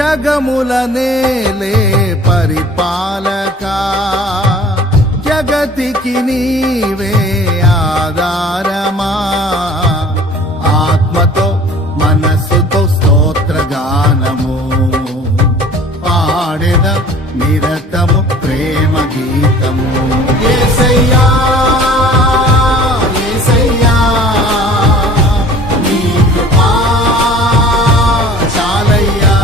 జగముల నేలే పరిపాలక జగతికి నీవే ఆధారమా ఆత్మతో మనస్సుతో స్తోత్రగానము పాడెద నిరతము ప్రేమ గీతము యేసయ్యా యేసయ్యా నీ కృపా చాలయ్యా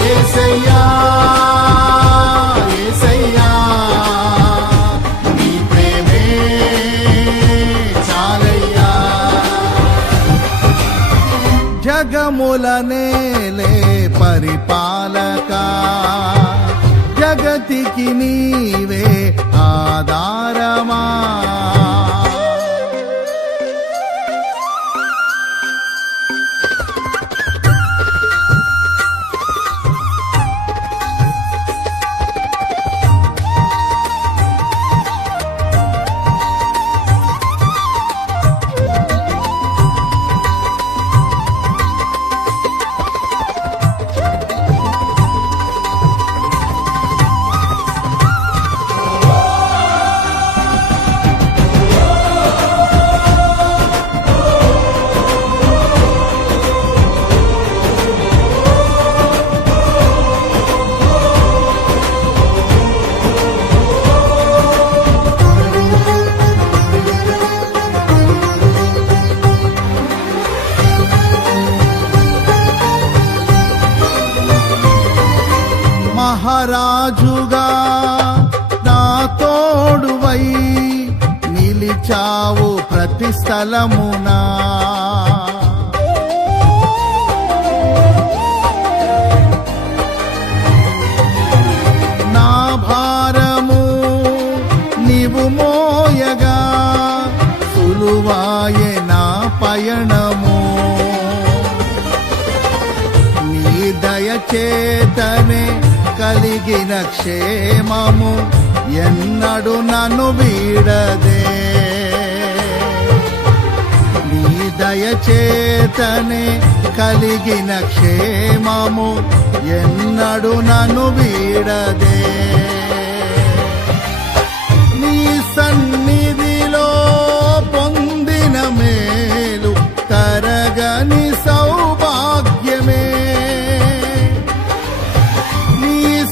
యేసయ్యా యేసయ్యా నీ ప్రేమే చాలయ్యా జగముల నేలే పరిపాలక జగతికి నీవే ఆధారమా మహారాజుగా నా తోడువై నిలిచావు ప్రతి స్థలమునా నా భారము నీవు మోయగా సులువాయే నా పయనము నీ దయచేతనే కలిగిన క్షేమము ఎన్నడు నన్ను వీడదే నీ దయచేతనే కలిగిన క్షేమము ఎన్నడు నన్ను వీడదే నీ సన్నిధిలో పొందిన మేలు తరగని సౌభాగ్యమే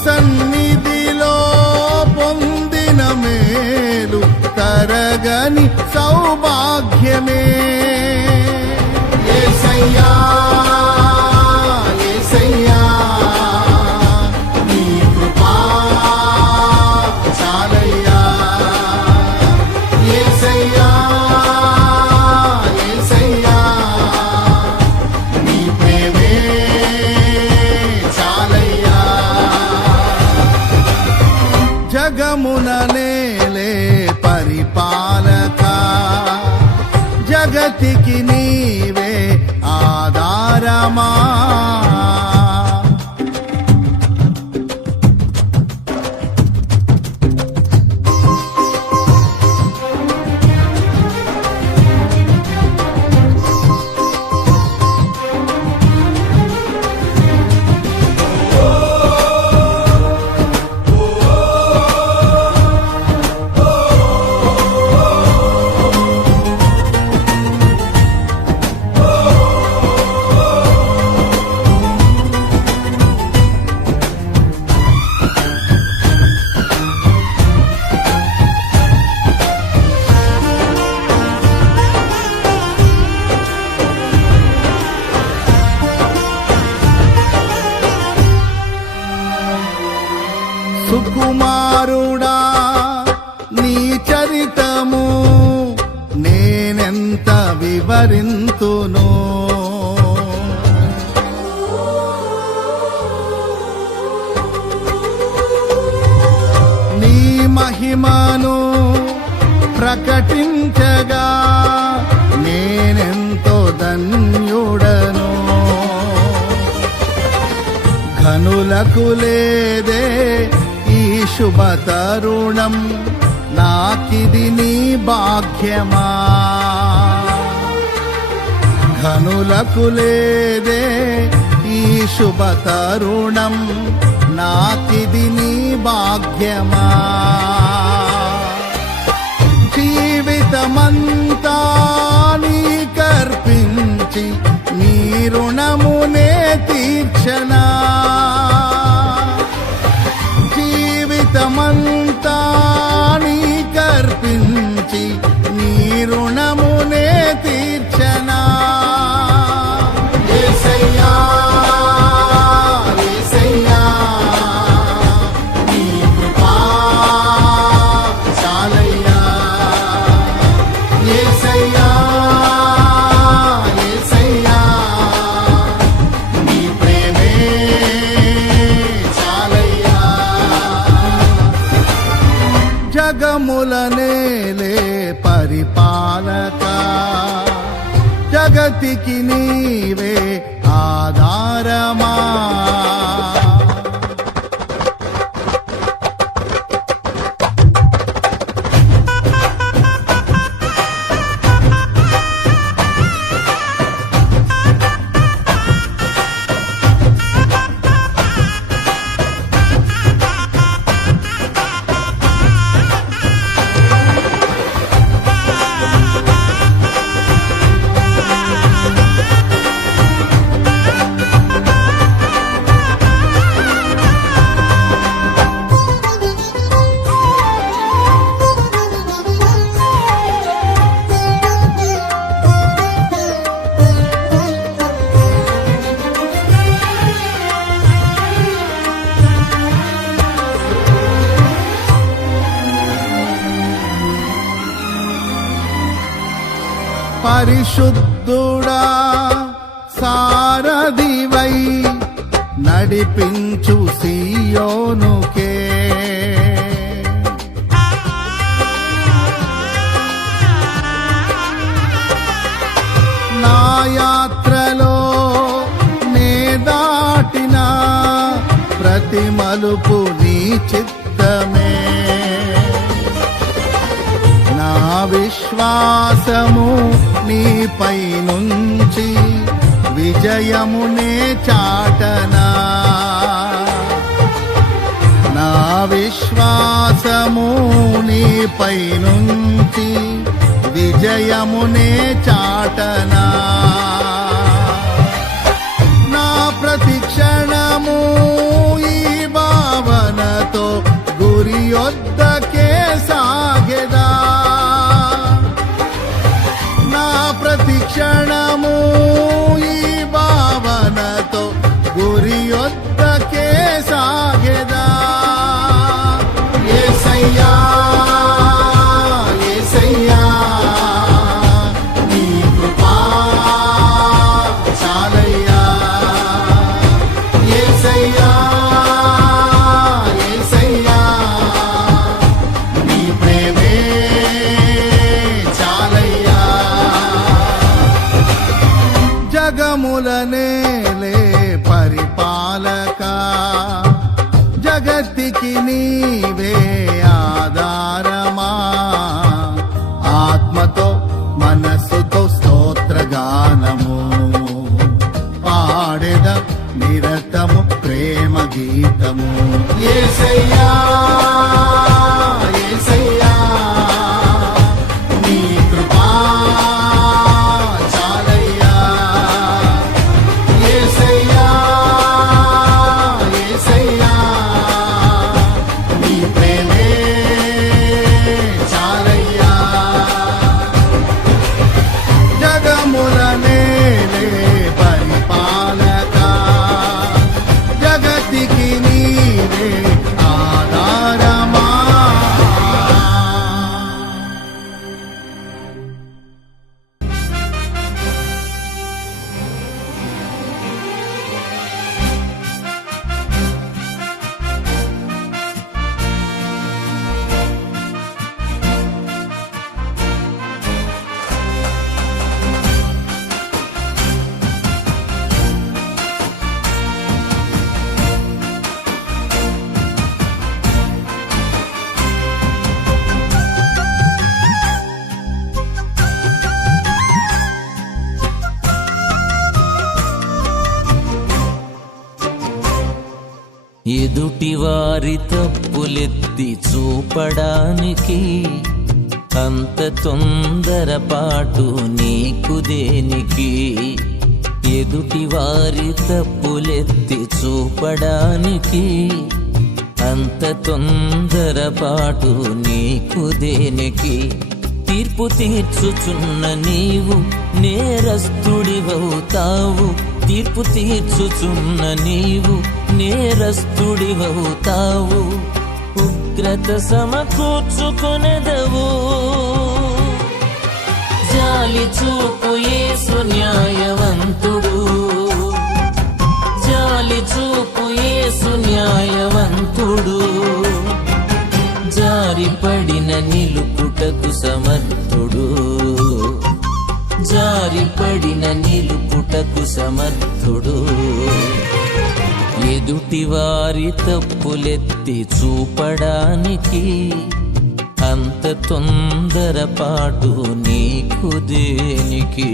సన్నిధిలో పొందిన మేలు తరగని సౌభాగ్యమే యేసయ్యా యేసయ్యా నీ కృపా చాలయ్యా యేసయ్యా యేసయ్యా నీ ప్రేమే చాలయ్యా జగమున నేలే పరిపాలక జగతికి నీవే ఆధారమా సుకుమారుడా నీ చరితము నేనెంత వివరింతును నీ మహిమను ప్రకటించగా నేనెంతో ధన్యుడను ఘనులకు లేదే ఈ శుభ తరుణం నాకిది నీ భాగ్యమా ఘనులకు లేదే ఈ శుభ తరుణం నాకిది నీ భాగ్యమా జీవితమంతా నీకర్పించి నీ రుణమునే తీర్చనా జీవితమంతా నీకర్పించి నీ రుణమునే తీర్చనా యేసయ్యా యేసయ్యా నీ కృపా చాలయ్యా యేసయ్యా యేసయ్యా నీ ప్రేమే చాలయ్యా జగములనేలే పరిపాలక జగతికి నీవే ఆధారమా పరిశుద్ధుడా సారథివై నడిపించు సియోనుకే నా యాత్రలో నే దాటిన ప్రతి మలుపు నీ చిత్తమే నా విశ్వాసము నీపై నుంచి విజయమునే చాటనా నా విశ్వాసము నీపై నుంచి విజయమునే చాటనా నా ప్రతి క్షణము ఈ భావనతో గురి యొద్దకే సాగెదా నా ప్రతి క్షణము ఈ భావనతో గురి యొద్దకే సాగెదా యేసయ్యా యేసయ్యా నీ కృపా చాలయ్యా యేసయ్యా యేసయ్యా నీ ప్రేమే చాలయ్యా జగములనేలే పరిపాలక జగతికి నీవే ఆధారమా ఆత్మతో మనస్సుతో స్తోత్రగానము పాడెద నిరతము ప్రేమ గీతము యేసయ్యా యేసయ్యా నీ కృపా చాలయ్యా యేసయ్యా యేసయ్యా నీ ప్రేమే చాలయ్యా జగములనేలే పరిపాలక జగతికి నీవే ఆధారమా ఎదుటివారి తప్పులెత్తి చూపడానికి అంత తొందరపాటు నీకు దేనికి? ఎదుటివారి తప్పులెత్తి చూపడానికి అంత తొందరపాటు నీకు దేనికి? తీర్పు తీర్చుచున్న నీవు నేరస్తుడివవుతావు. తీర్పు తీర్చుచున్న నీవు నేరస్తుడివవుతావు. ఉగ్రత సమకూర్చుకొనెదవు. జాలి చూపు యేసు న్యాయవంతుడు. జాలి చూపు యేసు న్యాయవంతుడు. జారిపడిన నిలుపుటకు సమర్థుడు. జారిపడిన నిలుపుటకు సమర్థుడు. ఎదుటివారి తప్పులెత్తి చూపడానికి అంత తొందరపాటు నీకు దేనికి?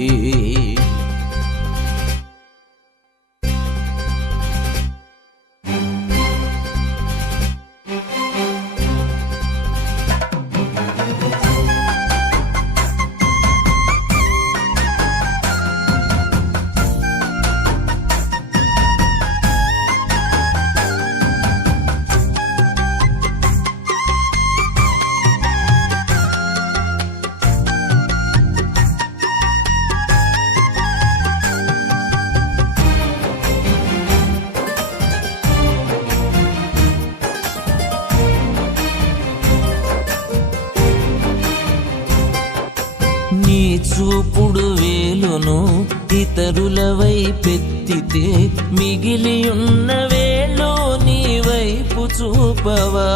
నీ చూపుడు వేలును ఇతరుల వైపెత్తితే మిగిలి ఉన్న వేళ్ళు నీ వైపు చూపవా?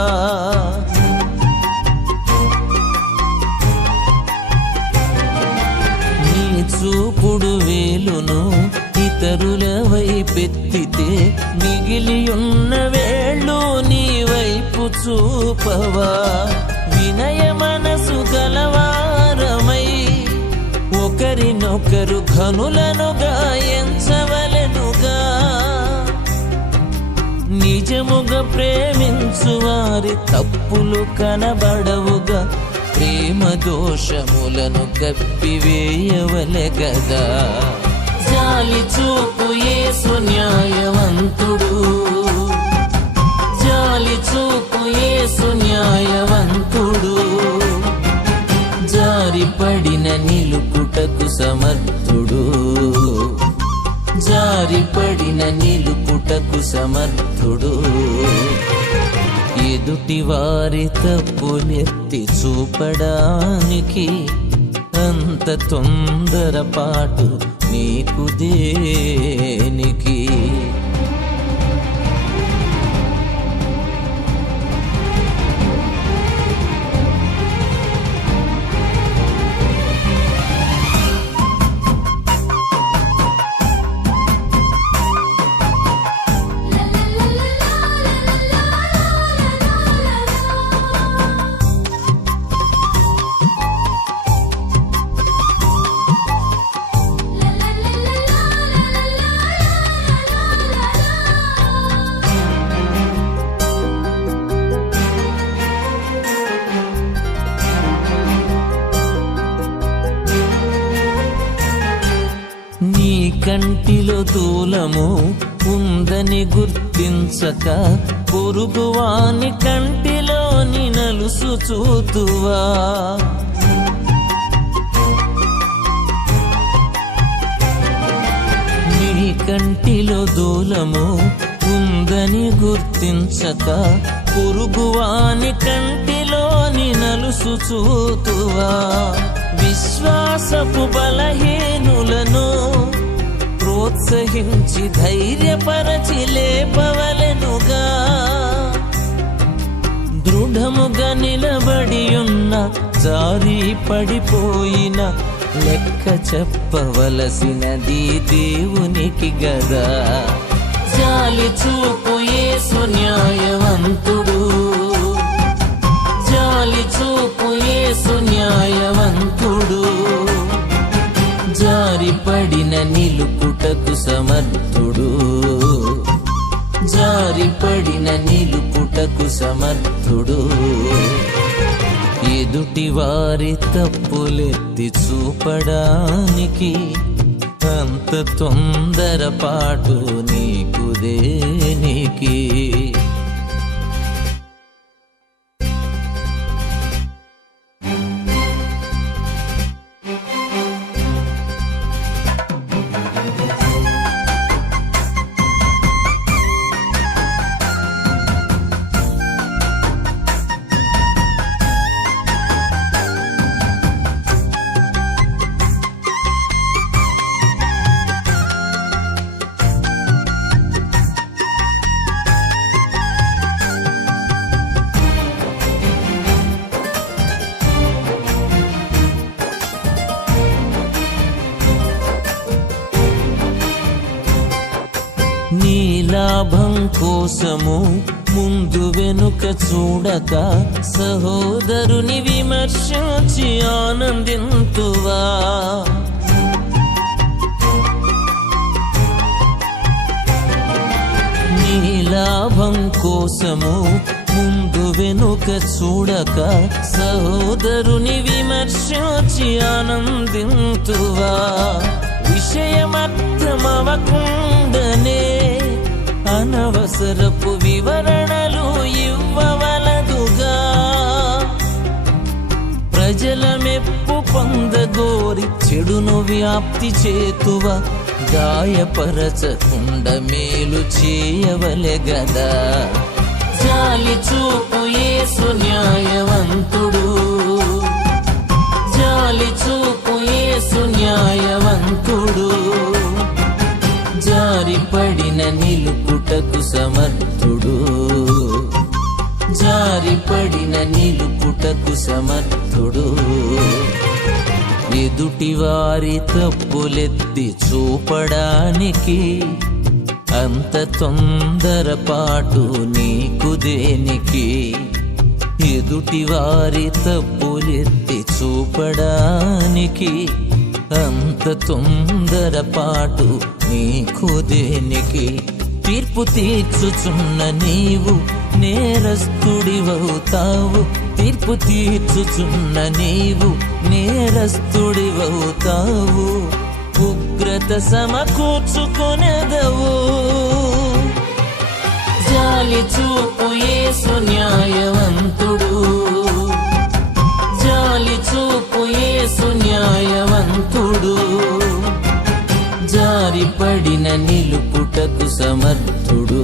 నీ చూపుడు వేలును ఇతరుల వైపెత్తితే మిగిలి ఉన్న వేళ్ళు నీ వైపు చూపవా? వినయ మనసు గలవారమై ఒకరినొకరు ఘనులనుగా ఎంచవలెనుగా. నిజముగా ప్రేమించు వారి తప్పులు కనబడవుగా. ప్రేమ దోషములను కప్పివేయవలె గదా. జాలి చూపు యేసు న్యాయవంతుడు. జాలి చూపు యేసు న్యాయవంతుడు. జారిపడిన నిలుపుటకు సమర్థుడు. జారిపడిన నిలుపుటకు సమర్థుడు. ఎదుటివారి తప్పులెత్తి చూపడానికి అంత తొందరపాటు నీకు దేనికి? కంటిలో దూలము ఉందని గుర్తించక పొరుగువాని కంటిలోని నలుసు చూతువా? నీ కంటిలో దూలము ఉందని గుర్తించక పొరుగువాని కంటిలోని నలుసు చూతువా? విశ్వాసపు బలహీనులను ప్రోత్సహించి ధైర్యపరచి లేపవలెనుగా. దృఢముగా నిలబడి ఉన్న జారి పడిపోయిన లెక్క చెప్పవలసినది దేవునికి గదా. జాలి చూపు యేసు న్యాయవంతుడు. జాలి చూపు యేసు న్యాయవంతుడు. జారిపడిన నిలుపుటకు సమర్థుడు. జారిపడిన నిలుపుటకు సమర్థుడు. ఎదుటి వారి తప్పులెత్తి చూపడానికి అంత తొందరపాటు నీకు దేనికి? నీ లాభం కోసము ముందు వెనుక చూడక సహోదరుని విమర్శించి ఆనందింతువా? నీ లాభం కోసము ముందు వెనుక చూడక సహోదరుని విమర్శించి ఆనందింతువా? విషయమర్థమవకుండనే అనవసరపు వివరణలు ఇవ్వవలదుగా. ప్రజల మెప్పు పొందగోరి చెడును వ్యాప్తి చేతువ, గాయపరచకుండ మేలు చేయవలె గదా. జాలి చూపు యేసు న్యాయవంతుడు, జాలి చూపు యేసు న్యాయవంతుడు. జారిపడిన నిలుపుటకు సమర్థుడు, జారిపడిన నిలుపుటకు సమర్థుడు. ఎదుటి వారి తప్పులెత్తి చూపడానికి అంత తొందరపాటు నీకు దేనికి? ఎదుటి వారి తప్పులెత్తి చూపడానికి అంత తొందరపాటు నీకు దేనికి? తీర్పు తీర్చుచున్న నీవు నేరస్తుడివవుతావు, తీర్పు తీర్చుచున్న నీవు నేరస్తుడివవుతావు. ఉగ్రత సమకూర్చుకొనెదవు. జాలి చూపు యేసు న్యాయవంతుడు, జాలి చూపు యేసు న్యాయవంతుడు. జారిపడిన నిలుపుటకు సమర్థుడు,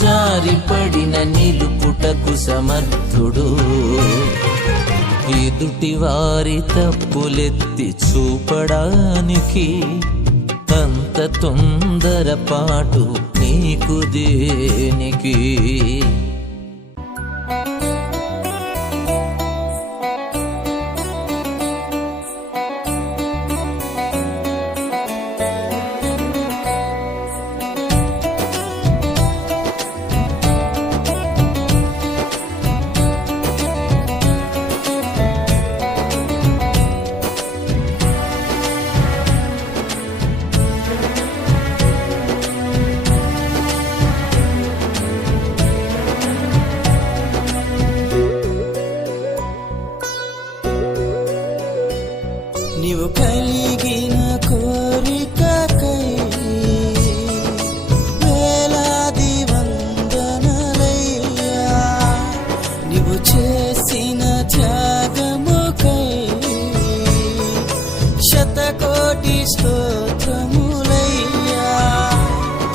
జారిపడిన నిలుపుటకు సమర్థుడు. ఎదుటి వారి తప్పులెత్తి చూపడానికి అంత తొందరపాటు నీకు దేనికి? నీవు కలిగిన కోరికకై వేలాది వందనలయ్యా. నీవు చేసిన త్యాగముకై శతకోటి స్తోత్రములయ్యా.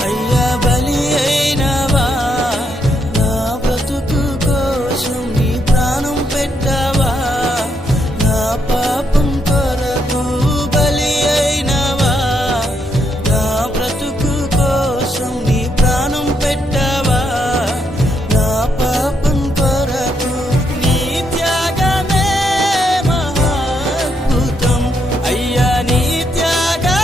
అయ్యా బలి అయినవా, నా బ్రతుకు కోసం నీ ప్రాణం పెట్టవా. నా పాపం కొరకు బలి అయినవా, నా బ్రతుకు కోసం నీ ప్రాణం పెట్టవా. నా పాపం కొరకు నీ త్యాగమే మహాద్భుతం. అయ్యా నీ త్యాగమే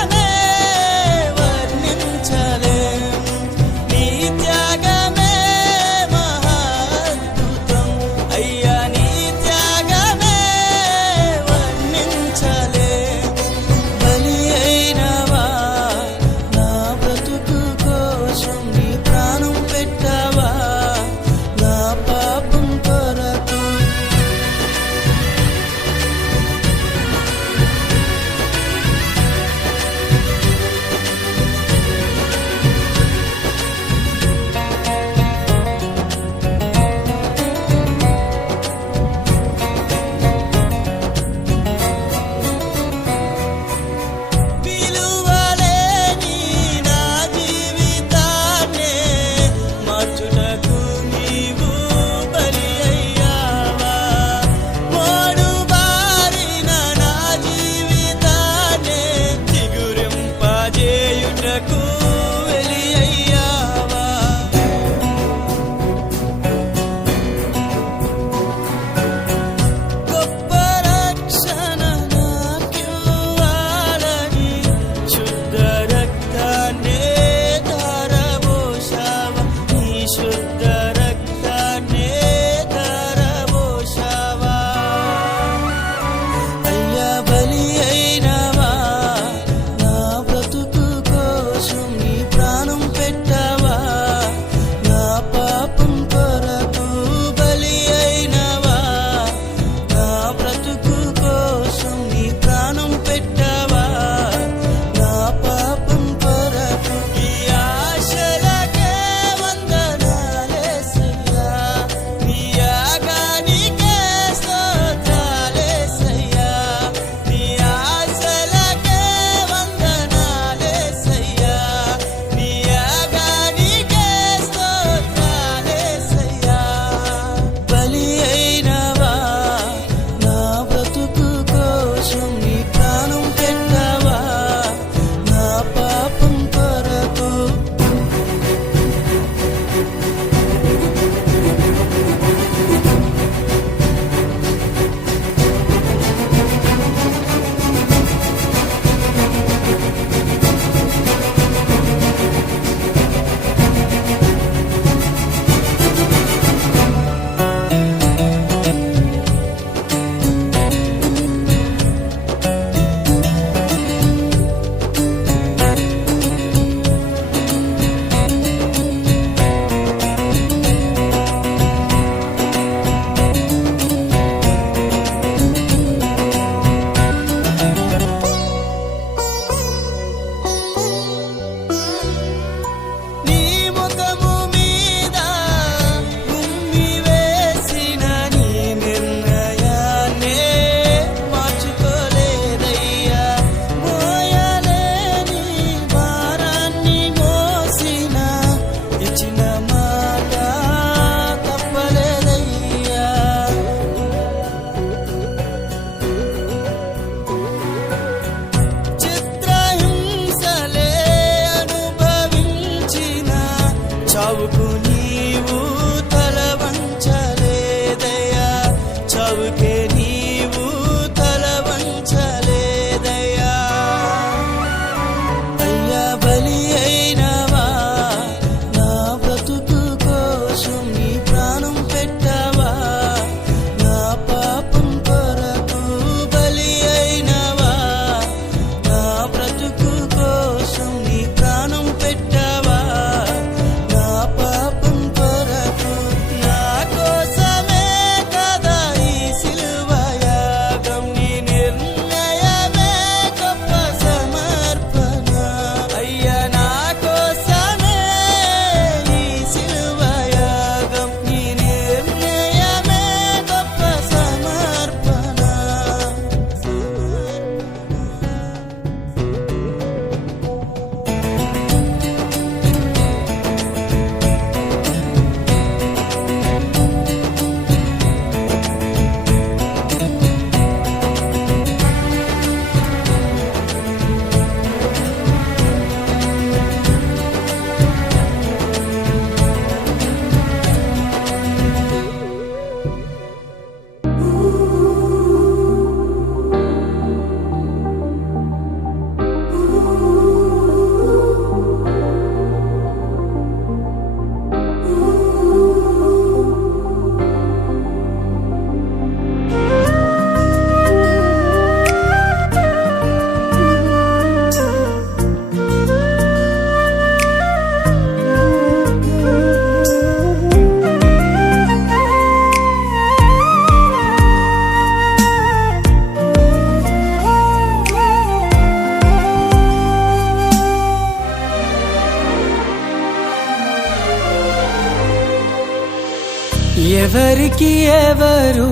ఎవరికి ఎవరు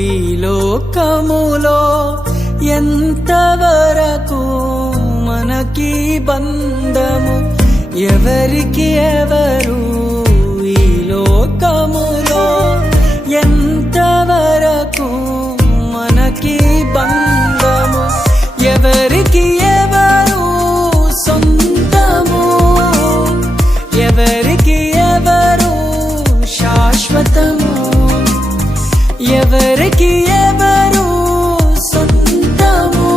ఈ లోకములో ఎంతవరకు మనకి బంధము ఎవరికి ఎవరు ఈ లోకములో ఎంతవరకు మనకి బంధము ఎవరికి ఎవరు సొంతము ఎవరికి ఎవరు శాశ్వతము ఎవరికి ఎవరు సొంతము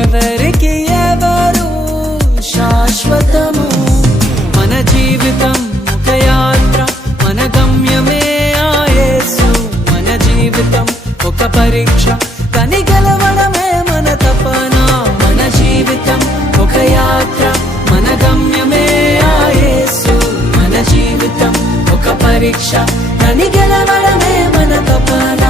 ఎవరికి ఎవరు శాశ్వతము మన జీవితం ఒక యాత్ర మన గమ్యమే ఆ యేసు మన జీవితం ఒక పరీక్ష కని గెలవడమే మన తపన మన జీవితం ఒక యాత్ర మన గమ్యమే ఆ యేసు మన జీవితం ఒక పరీక్ష కని గెలవడమే మన తపన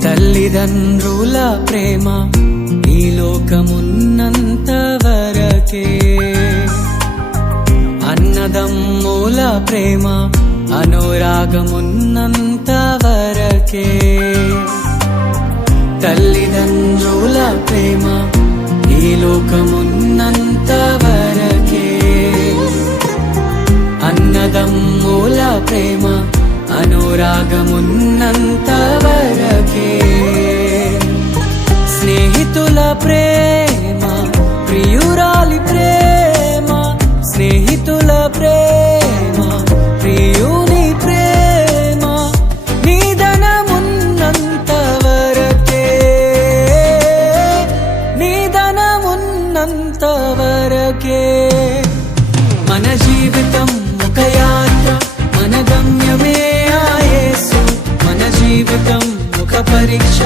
తల్లిదండ్రుల ప్రేమ ఈ లోకమున్నంత వరకే అన్నదమ్ముల ప్రేమ అనురాగమున్నంత వరకే తల్లిదండ్రుల ప్రేమ ఈ లోకమున్నంత వరకే అన్నదమ్ముల ప్రేమ అనురాగమున్నంత వరకే స్నేహితుల ప్రేమ ప్రియురాలి ప్రేమ స్నేహితుల ప్రేమ ప్రియుని ప్రేమ నిధనమున్నంత వరకే నిధనమున్నంత వరకే మన జీవితం ఒక యాత్ర మన గమ్యమే మన జీవితం ఒక పరీక్ష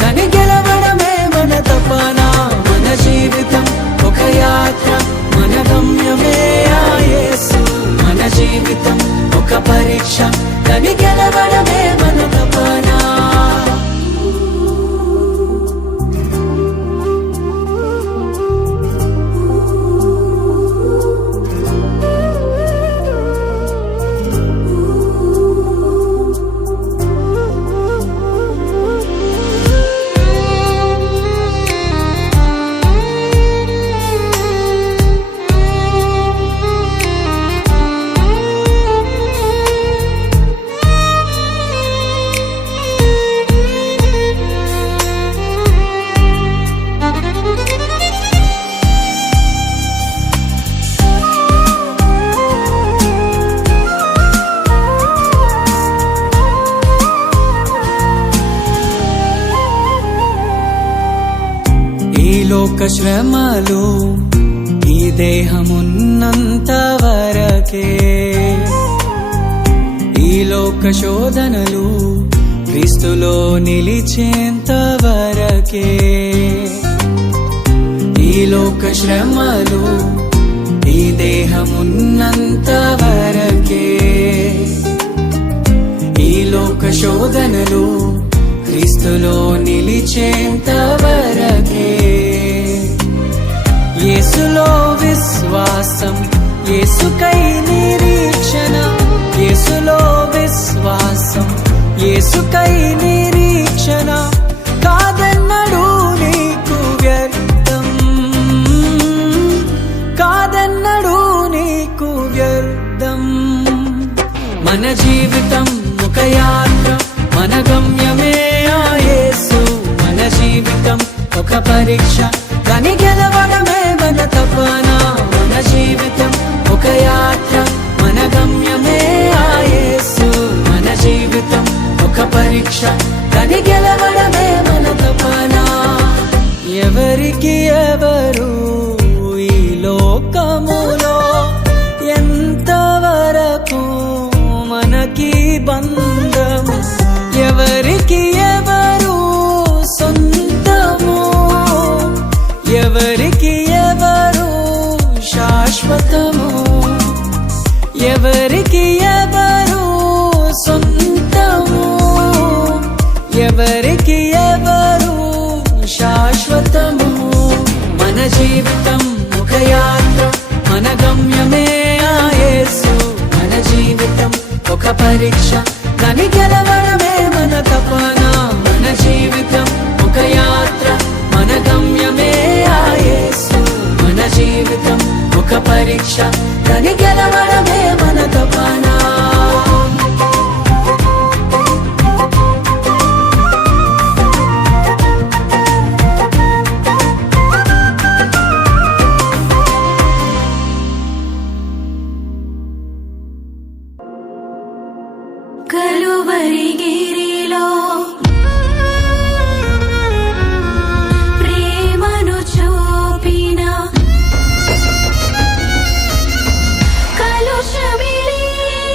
కని గెలవడమే మన తపన మన జీవితం ఒక యాత్ర మన గమ్యమే ఆ యేసు మన జీవితం ఒక పరీక్ష కని గెలవడమే మన తపన లోక శ్రమలు ఈ దేహమున్నంత వరకే ఈ లోక శోధనలు క్రీస్తులో నిలిచేంత వరకే ఈ లోక శ్రమలు ఈ దేహమున్నంత వరకే ఈ లోక శోధనలు క్రీస్తులో నిలిచేంత వరకే యేసులో విశ్వాసం యేసుకై నిరీక్షణ యేసులో విశ్వాసం యేసుకై నిరీక్షణ కాదన్నడు నీకు వ్యర్థం కాదన్నడు నీకు వ్యర్థం మన జీవితం ఒక యాత్ర మన గమ్యమే ఆ యేసు మన జీవితం ఒక పరీక్ష కని గెలవడమే మన తపన మన జీవితం ఒక యాత్ర మన గమ్యమే ఆ యేసు మన జీవితం ఒక పరీక్ష కని గెలవడమే మన తపన ఎవరికి ఎవరు ఈ లోకములో ఎంతవరకు మనకి బంధము ఎవరికి ఎవరు జీవితం ఒక యాత్ర, మన గమ్యమే ఆ యేసు. మన జీవితం ఒక పరీక్ష, దాని గెలవడమే మన తపన. మన జీవితం ఒక యాత్ర, మన గమ్యమే ఆ యేసు. మన జీవితం ఒక పరీక్ష, దాని గెలవడమే మన తపన. కలువరిగిరిలో ప్రేమను చూపిన కలుషమిలేని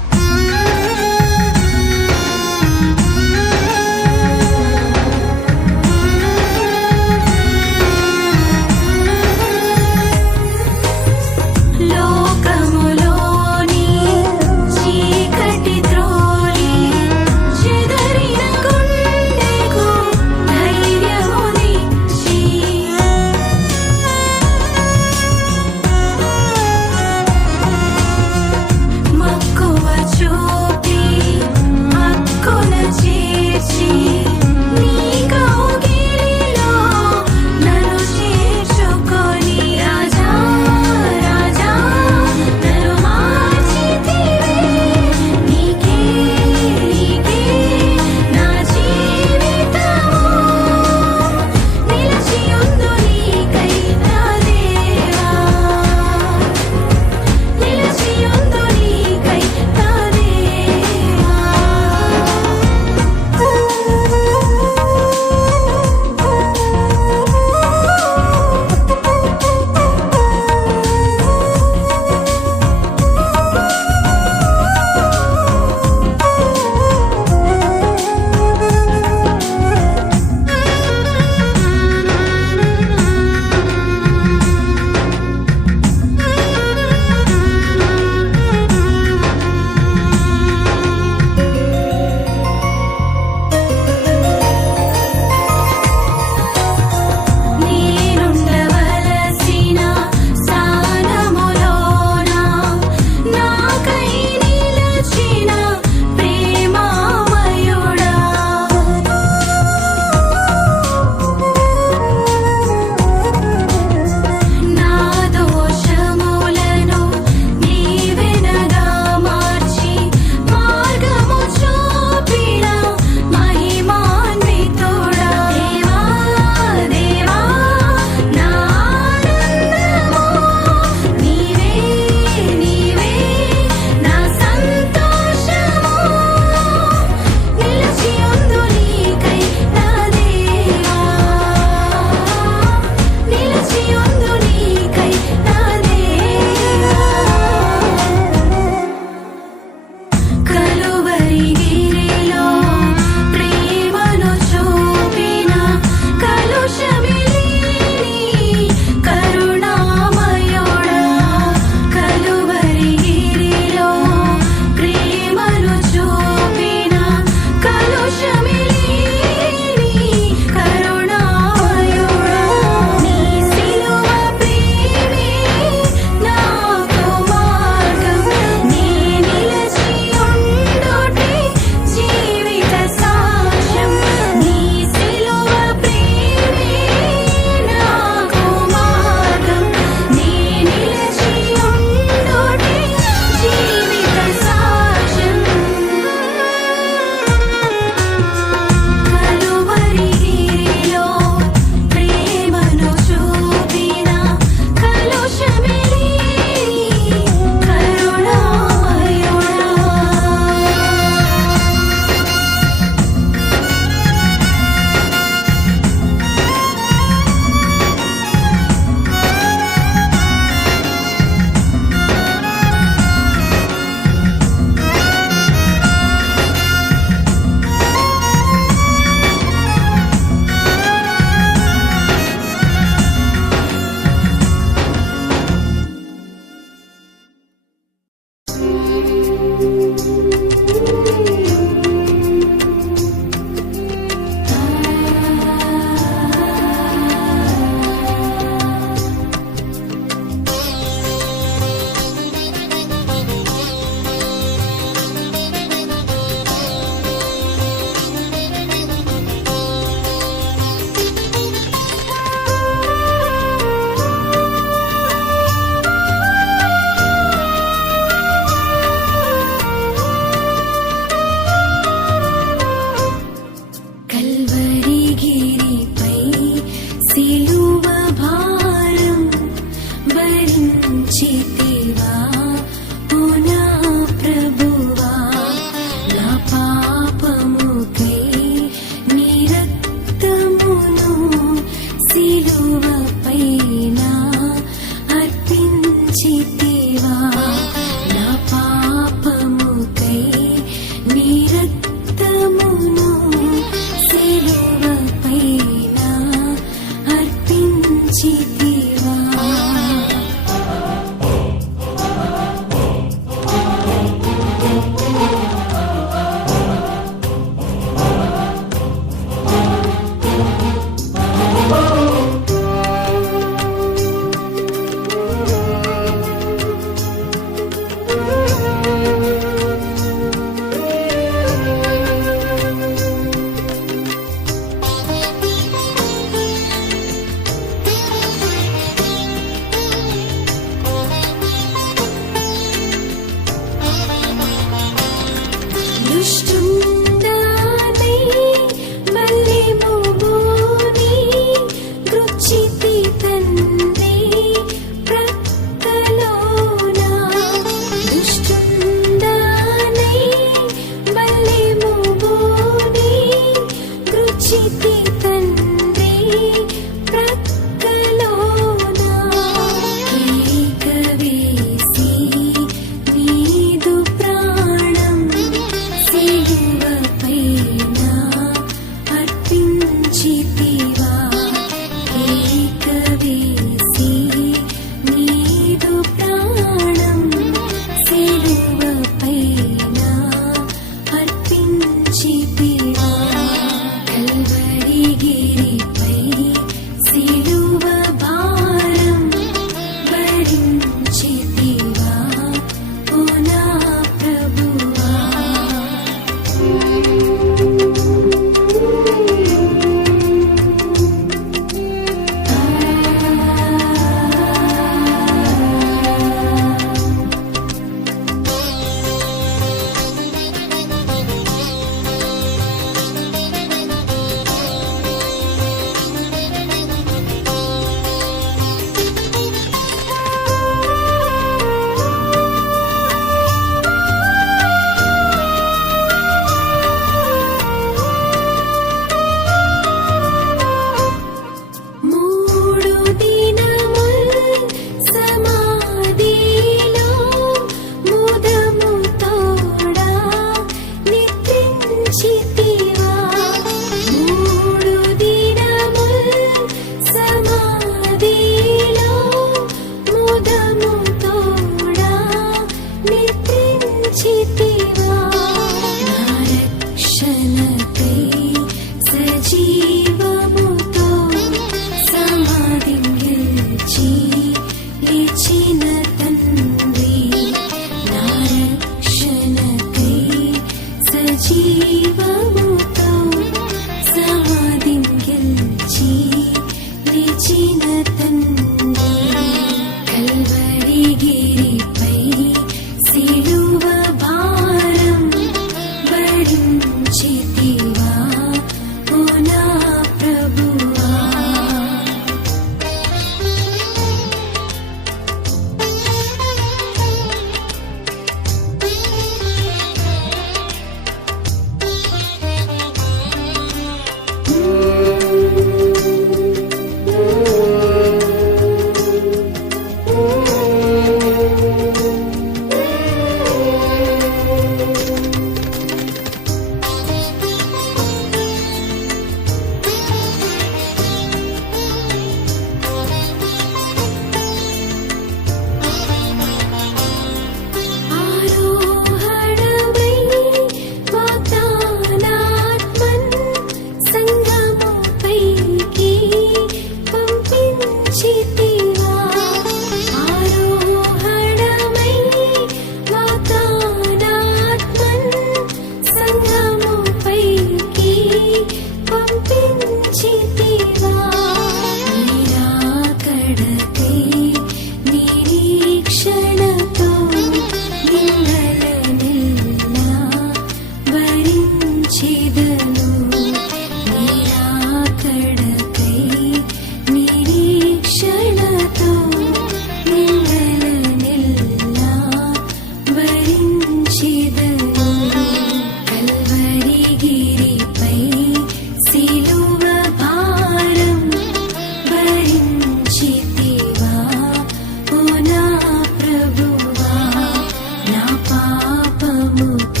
యేసు